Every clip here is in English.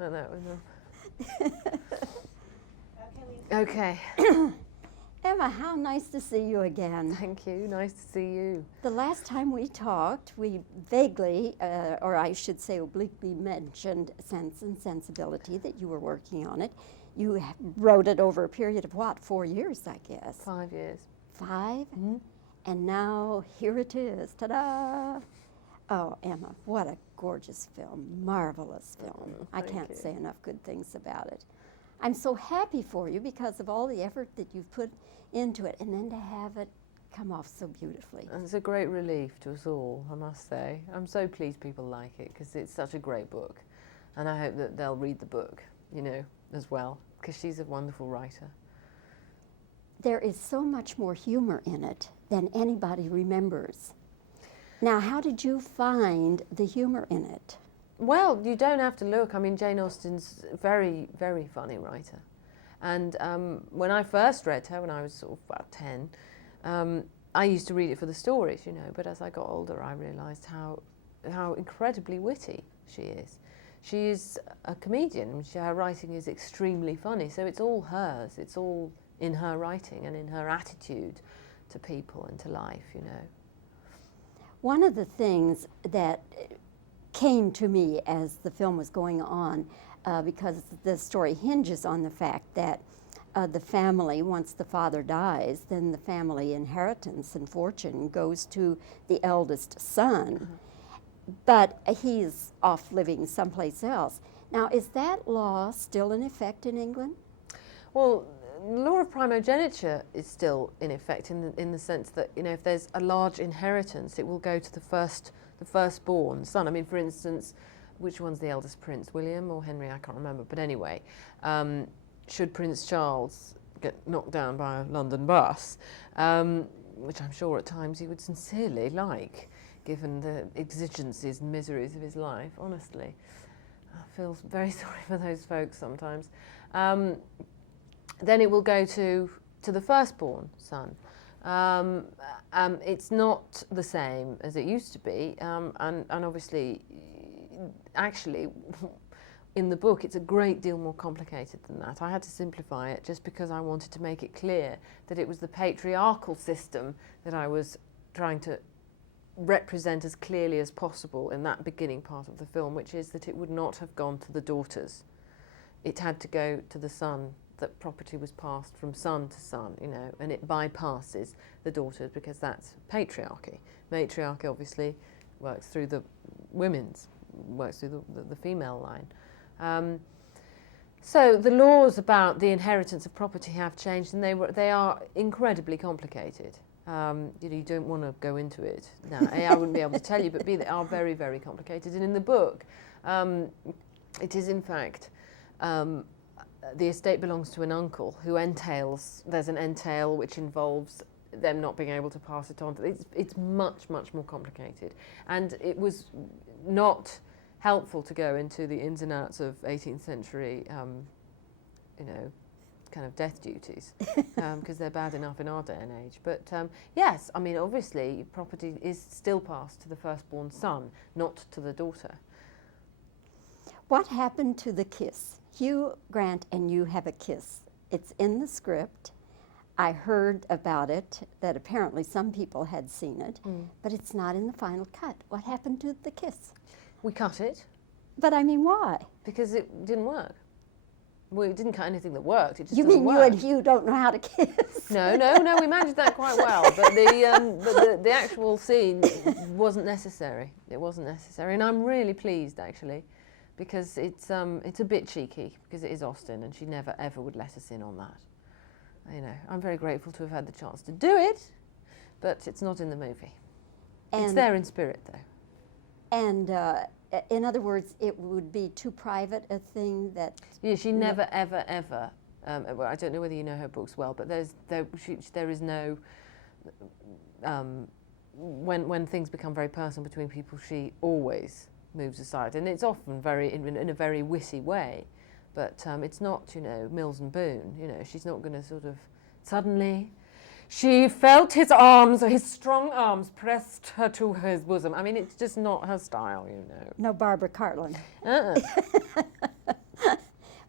like that with them. Okay. Emma, how nice to see you again. Thank you. Nice to see you. The last time we talked, we vaguely, or I should say obliquely, mentioned Sense and Sensibility, that you were working on it. You wrote it over a period of what, 4 years, I guess? 5 years. 5? Mm-hmm. And now here it is. Ta-da! Oh, Emma, what a gorgeous film. Marvelous film. I can't say enough good things about it. I'm so happy for you because of all the effort that you've put into it, and then to have it come off so beautifully. And it's a great relief to us all, I must say. I'm so pleased people like it because it's such a great book. And I hope that they'll read the book, you know, as well, because she's a wonderful writer. There is so much more humor in it than anybody remembers. Now, how did you find the humor in it? Well, you don't have to look. I mean, Jane Austen's a very, very funny writer. And when I first read her, when I was sort of about 10, I used to read it for the stories, you know, but as I got older, I realised how incredibly witty she is. She is a comedian. Her writing is extremely funny, so it's all hers. It's all in her writing and in her attitude to people and to life, you know. One of the things that came to me as the film was going on, because the story hinges on the fact that the family, once the father dies, then the family inheritance and fortune goes to the eldest son. But he's off living someplace else. Now, is that law still in effect in England? Well, the law of primogeniture is still in effect in the sense that, you know, if there's a large inheritance, it will go to the firstborn son. I mean, for instance, which one's the eldest prince, William or Henry? I can't remember. But anyway, should Prince Charles get knocked down by a London bus, which I'm sure at times he would sincerely like, given the exigencies and miseries of his life, honestly. I feel very sorry for those folks sometimes. Then it will go to the firstborn son. It's not the same as it used to be, and obviously, actually, in the book, it's a great deal more complicated than that. I had to simplify it just because I wanted to make it clear that it was the patriarchal system that I was trying to represent as clearly as possible in that beginning part of the film, which is that it would not have gone to the daughters. It had to go to the son, that property was passed from son to son, you know, and it bypasses the daughters because that's patriarchy. Matriarchy obviously works through the female line. So the laws about the inheritance of property have changed, and they are incredibly complicated. You know, you don't want to go into it now. A, I wouldn't be able to tell you, but B, they are very, very complicated. And in the book, it is in fact the estate belongs to an uncle who entails. There's an entail which involves them not being able to pass it on. It's much, much more complicated, and it was not helpful to go into the ins and outs of 18th century, you know, kind of death duties, because they're bad enough in our day and age. But yes, I mean, obviously, property is still passed to the firstborn son, not to the daughter. What happened to the kiss? Hugh Grant and you have a kiss. It's in the script. I heard about it, that apparently some people had seen it, but it's not in the final cut. What happened to the kiss? We cut it. But I mean, why? Because it didn't work. Well, it didn't cut anything that worked. It just You doesn't mean work. you and Hugh don't know how to kiss? No, we managed that quite well. But the actual scene wasn't necessary. It wasn't necessary, and I'm really pleased actually, because it's a bit cheeky because it is Austen, and she never ever would let us in on that. You know, I'm very grateful to have had the chance to do it, but it's not in the movie. It's there in spirit, though. And in other words, it would be too private a thing that... Yeah, she never, ever, ever... well, I don't know whether you know her books well, but there is no... when things become very personal between people, she always moves aside. And it's often in a very witty way. But it's not, you know, Mills and Boon. You know, she's not going to sort of... Suddenly... She felt his arms, his strong arms, pressed her to his bosom. I mean, it's just not her style, you know. No Barbara Cartland.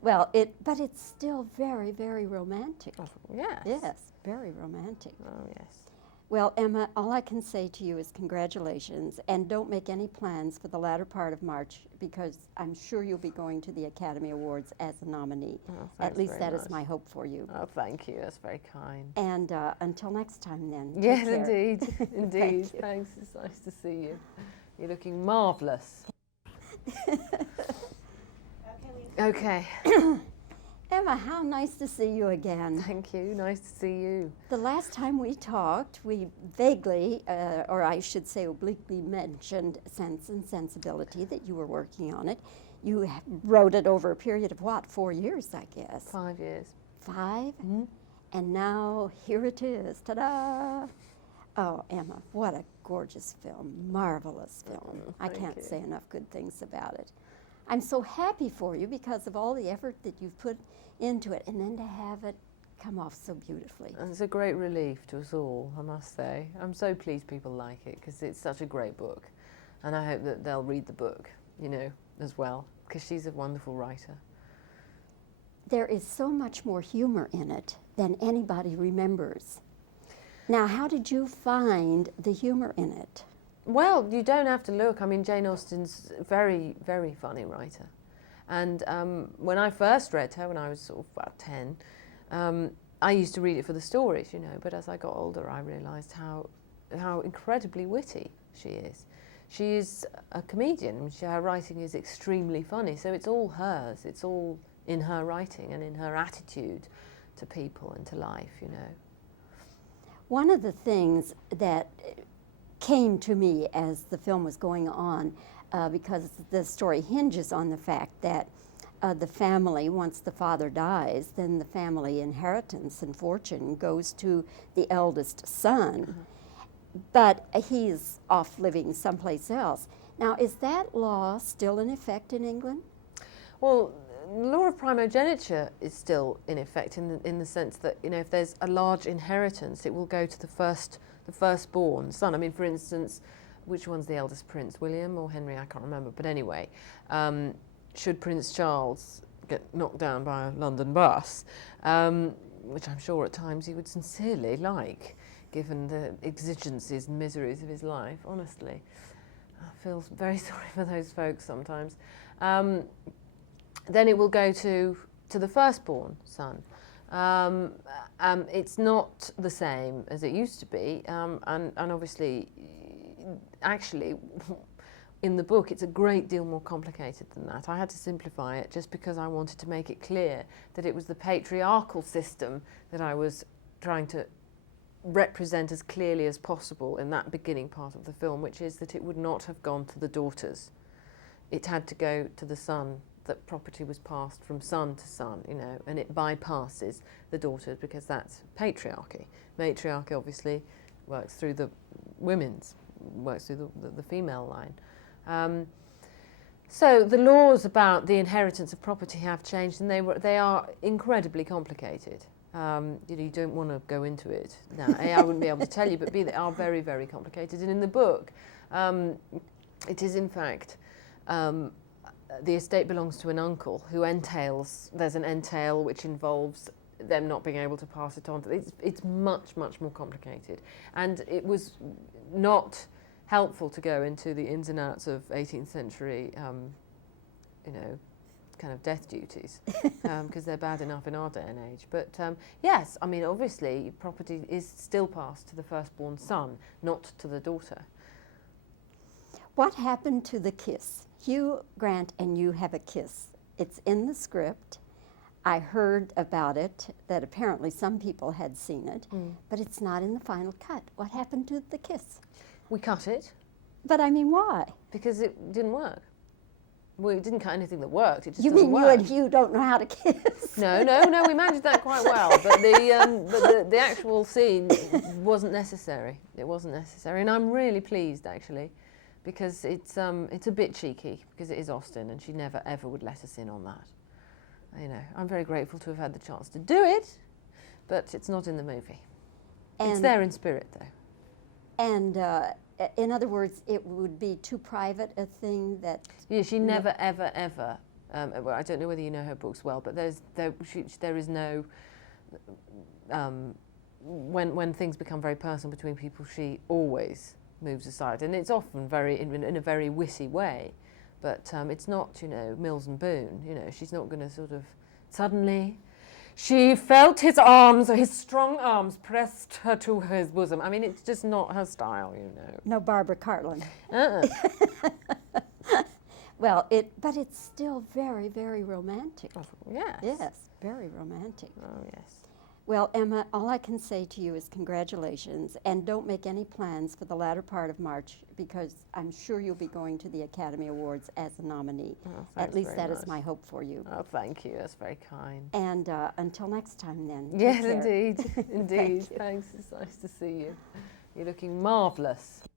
Well, but it's still very, very romantic. Oh, yes. Yes, very romantic. Oh, yes. Well, Emma, all I can say to you is congratulations, and don't make any plans for the latter part of March, because I'm sure you'll be going to the Academy Awards as a nominee. Oh, At least that much. is my hope for you. Oh, thank you. That's very kind. And until next time, then. take Yes, care. indeed. Indeed. Thank you. Thanks. It's nice to see you. You're looking marvellous. Okay. Emma, how nice to see you again. Thank you. Nice to see you. The last time we talked, we vaguely, or I should say obliquely, mentioned Sense and Sensibility, that you were working on it. You wrote it over a period of what, 4 years, I guess? 5 years. 5? Mm-hmm. And now here it is. Ta-da! Oh, Emma, what a gorgeous film. Marvelous film. I thank can't you. say enough good things about it. I'm so happy for you because of all the effort that you've put into it, and then to have it come off so beautifully. And it's a great relief to us all, I must say. I'm so pleased people like it because it's such a great book. And I hope that they'll read the book, you know, as well, because she's a wonderful writer. There is so much more humor in it than anybody remembers. Now, how did you find the humor in it? Well, you don't have to look. I mean, Jane Austen's a very, very funny writer. And when I first read her, when I was sort of about 10, I used to read it for the stories, you know, but as I got older, I realised how incredibly witty she is. She is a comedian. Her writing is extremely funny, so it's all hers. It's all in her writing and in her attitude to people and to life, you know. One of the things that came to me as the film was going on, because the story hinges on the fact that the family, once the father dies, then the family inheritance and fortune goes to the eldest son. Mm-hmm. But he's off living someplace else. Now, is that law still in effect in England? Well, the law of primogeniture is still in effect in the sense that, you know, if there's a large inheritance, it will go to the firstborn son. I mean, for instance, which one's the eldest prince, William or Henry? I can't remember. But anyway, should Prince Charles get knocked down by a London bus, which I'm sure at times he would sincerely like, given the exigencies and miseries of his life, honestly. I feel very sorry for those folks sometimes. Then it will go to the firstborn son. It's not the same as it used to be, and obviously, actually, in the book, it's a great deal more complicated than that. I had to simplify it just because I wanted to make it clear that it was the patriarchal system that I was trying to represent as clearly as possible in that beginning part of the film, which is that it would not have gone to the daughters. It had to go to the son, that property was passed from son to son, you know, and it bypasses the daughters because that's patriarchy. Matriarchy obviously works through the female line. So the laws about the inheritance of property have changed, and they are incredibly complicated. You know, you don't want to go into it now. A, I wouldn't be able to tell you, but B, they are very, very complicated. And in the book, it is in fact the estate belongs to an uncle who there's an entail which involves them not being able to pass it on. It's much, much more complicated. And it was not helpful to go into the ins and outs of 18th century, you know, kind of death duties, because they're bad enough in our day and age. But yes, I mean, obviously, property is still passed to the firstborn son, not to the daughter. What happened to the kiss? Hugh Grant and you have a kiss. It's in the script. I heard about it, that apparently some people had seen it, but it's not in the final cut. What happened to the kiss? We cut it. But I mean, why? Because it didn't work. We didn't cut anything that worked. It just You doesn't mean work. you and Hugh don't know how to kiss? No, we managed that quite well. But the actual scene wasn't necessary. It wasn't necessary, and I'm really pleased actually, because it's a bit cheeky because it is Austen, and she never ever would let us in on that. You know, I'm very grateful to have had the chance to do it, but it's not in the movie. It's there in spirit, though. And in other words, it would be too private a thing that... Yeah, she never, ever, ever Well, I don't know whether you know her books well, but there is no when things become very personal between people, she always moves aside, and it's often in a very witty way. But it's not, you know, Mills and Boon. You know, she's not going to sort of suddenly. She felt his strong arms pressed her to his bosom. I mean, it's just not her style, you know. No Barbara Cartland. Well, but it's still very, very romantic. Oh, yes. Yes, very romantic. Oh, yes. Well, Emma, all I can say to you is congratulations, and don't make any plans for the latter part of March, because I'm sure you'll be going to the Academy Awards as a nominee. Oh, at least that much. is my hope for you. Oh, thank you. That's very kind. And until next time, then. Yes, take care. indeed. Indeed. Thanks. It's nice to see you. You're looking marvellous.